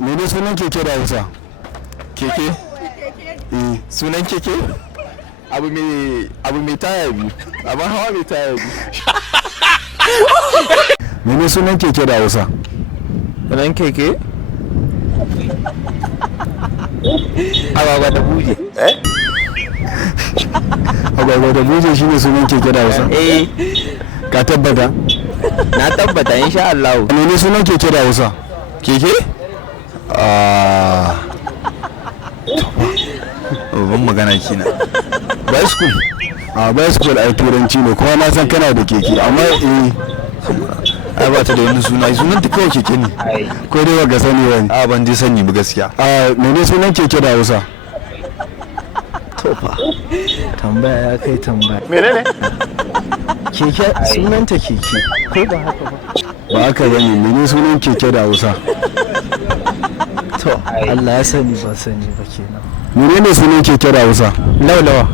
mene sunan keke da Hausa? Keke? Sunan keke? Abu mai taya biyu. Abin hawa mai taya biyu. Mene sunan keke da Hausa? Sunan keke? Agwagwa da buje. Agwagwa da buje shine sunan keke da Hausa? Ka tabbata? Na tabbata insha Allah. Mene sunan keke da Hausa? Keke? Babban magana kina. Bicycle. Bicycle ai turanci ne kuma na san kana da keke amma ai ba ta da wani suna, sunan ta kawai keke ne. Ko dai baka sani ba ne? Ban je sani ba gaskiya. Mene sunan keke da Hausa? Tofa. Tambaya ya kai tambaya. Menene? Keke sunanta keke. Ko ba haka ba? Ba haka bane, mene sunan keke da Hausa? To, Allah ya sani ba sani ba kenan. Mene ne sunan keke da Hausa? Laulawa.